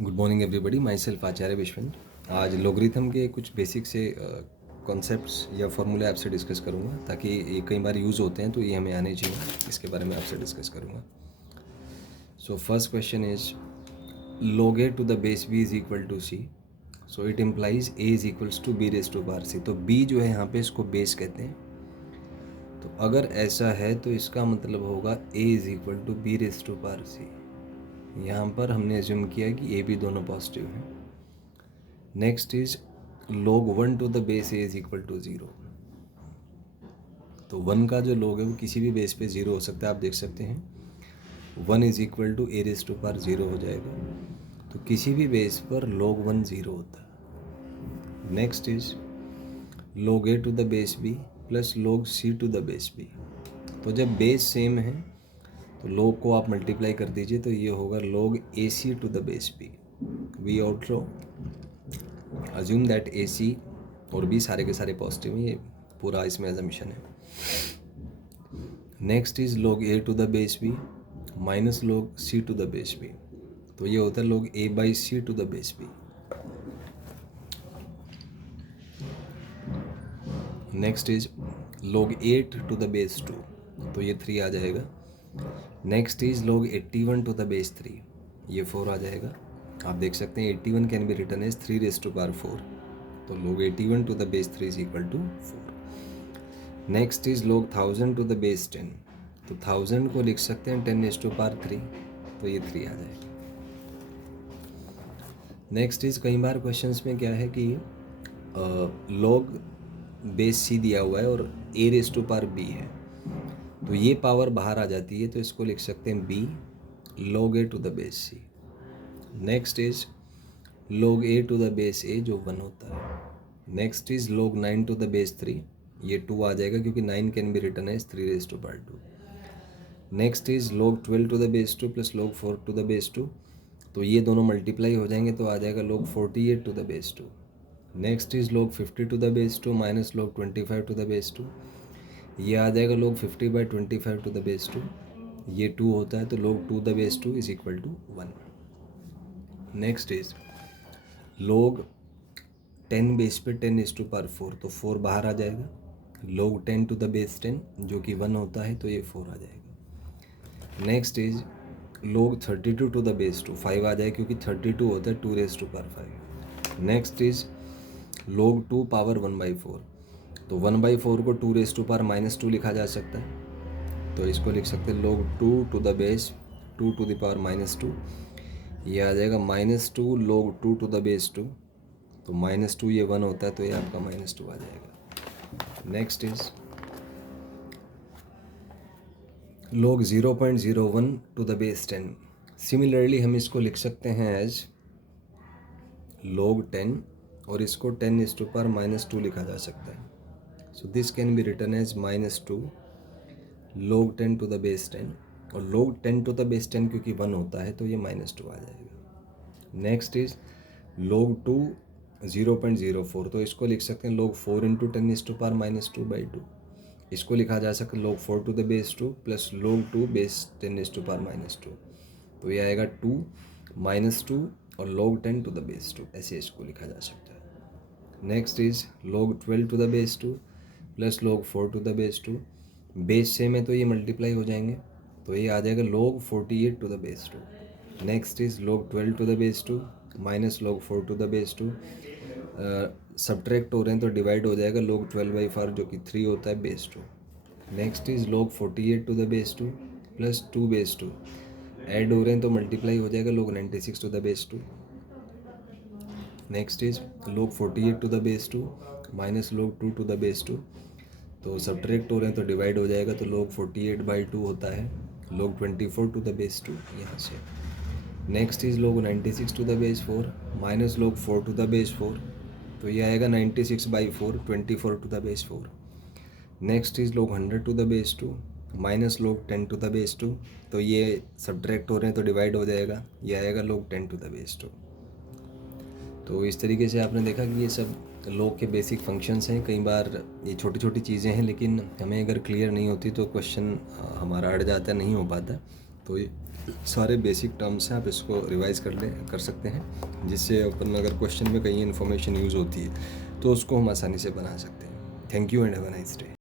Good morning everybody, myself Acharya Vishwan. आज logarithm के कुछ बेसिक से कॉन्सेप्ट्स या फॉर्मूले आपसे डिस्कस करूँगा ताकि ये कई बार यूज़ होते हैं तो ये हमें आने चाहिए, इसके बारे में आपसे डिस्कस करूँगा। So first question is log a to the base b is equal to c, so it implies a is equals to b raised to power c। तो b जो है यहाँ पे इसको बेस कहते हैं, तो अगर ऐसा है तो इसका मतलब होगा a is equal to b raised to power c। यहाँ पर हमने एज्यूम किया कि ए बी दोनों पॉजिटिव हैं। Next is log 1 to the base a is equal to 0। तो 1 का जो log है वो किसी भी बेस पे 0 हो सकता है, आप देख सकते हैं 1 is equal to a raise to power 0 हो जाएगा। तो किसी भी बेस पर log 1 0 होता है। Next is log a to the base b प्लस log c to the base b। तो जब बेस सेम है तो log को आप मल्टीप्लाई कर दीजिए, तो ये होगा log ac to the base b। We आउटरो अज्यूम दैट ac और b सारे के सारे पॉजिटिव हैं, ये पूरा इसमें एजम्पशन है। Next is log a to the base b minus log c to the base b। तो ये होता है log a by c to the base b। Next is log 8 to the base 2, तो ये 3 आ जाएगा। Next is log 81 to the base 3, ये 4 आ जाएगा। आप देख सकते हैं 81 can be written as 3 raise to power 4, तो log 81 to the base 3 is equal to 4। Next is log 1000 to the base 10, तो 1000 को लिख सकते हैं 10 रेज टू पावर 3, तो ये 3 आ जाएगा। नेक्स्ट इज कई बार क्वेश्चंस में क्या है कि log बेस सी दिया हुआ है और ए रेज टू पावर बी है, तो ये पावर बाहर आ जाती है, तो इसको लिख सकते हैं b log a to the base c. Next is log a to the base a जो 1 होता है। Next is log 9 to the base 3, ये 2 आ जाएगा क्योंकि 9 can be written as 3 raise to power 2। Next is log 12 to the base 2 plus log 4 to the base 2, तो ये दोनों मल्टीप्लाई हो जाएंगे तो आ जाएगा log 48 to the base 2। Next is log 50 to the base 2 minus log 25 to the base 2, ये आ जाएगा log 50 by 25 to the base 2, ये 2 होता है तो log 2 the base 2 is equal to 1। Next is log 10 base पे 10 इज टू पावर 4, तो 4 बाहर आ जाएगा। log 10 टू द बेस 10 जो कि 1 होता है, तो ये 4 आ जाएगा। Next is log 32 to the base 2, 5 आ जाएगा क्योंकि 32 होता है 2 raise to power 5। Next is log 2 power 1/4, तो 1/4 को 2 रेज टू पावर -2 लिखा जा सकता है, तो इसको लिख सकते हैं log 2 to the base 2 to the power -2, ये आ जाएगा -2 log 2 टू द बेस 2, तो -2 ये 1 होता है, तो ये आपका -2 आ जाएगा। Next is log 0.01 to the base 10। Similarly हम इसको लिख सकते हैं एज log 10 और इसको 10 इज टू पावर -2 लिखा जा सकता है, so this can be written as -2 log 10 to the base 10, और log 10 टू द बेस 10 क्योंकि 1 होता है तो ये -2 आ जाएगा। नेक्स्ट इज log 2 0.04, तो इसको लिख सकते हैं log 4 into 10 is to power -2/2, इसको लिखा जा सकता है log 4 to the base 2 plus log 2 base 10 is to power -2, तो ये आएगा 2 -2 और log 10 टू द बेस 2, ऐसे इसको लिखा जा सकता है। Next is log 12 to the base 2 plus log 4 to the base 2, base same है तो ये मल्टीप्लाई हो जाएंगे, तो ये आ जाएगा log 48 to the base 2। Next is log 12 to the base 2 minus log 4 to the base 2, subtract हो रहे हैं तो डिवाइड हो जाएगा log 12/4 जो कि 3 होता है base 2। Next is log 48 to the base 2 plus 2 base 2, add हो रहे हैं तो मल्टीप्लाई हो जाएगा log 96 to the base 2। Next is log 48 to the base 2 minus log 2 to the base 2, तो सब्ट्रैक्ट हो रहे हैं तो डिवाइड हो जाएगा, तो log 48/2 होता है log 24 टू द बेस 2 यहाँ से। Next is log 96 to the base 4 minus log 4 to the base 4, तो ये आएगा 96/4 24 to the base 4। Next is log 100 to the base 2 minus log 10 to the base 2, तो ये सब्ट्रैक्ट हो रहे हैं तो डिवाइड हो जाएगा, ये आएगा log 10 टू द बेस 2। तो इस तरीके से आपने देखा कि ये सब log के बेसिक फंक्शंस हैं। कई बार ये छोटी छोटी चीज़ें हैं, लेकिन हमें अगर क्लियर नहीं होती तो क्वेश्चन हमारा अड़ जाता है, नहीं हो पाता, तो ये सारे बेसिक टर्म्स हैं, आप इसको रिवाइज़ कर सकते हैं, जिससे अपन अगर क्वेश्चन में कहीं इन्फॉर्मेशन यूज़ होती है तो उसको हम आसानी से बना सकते हैं। Thank you and have a nice day.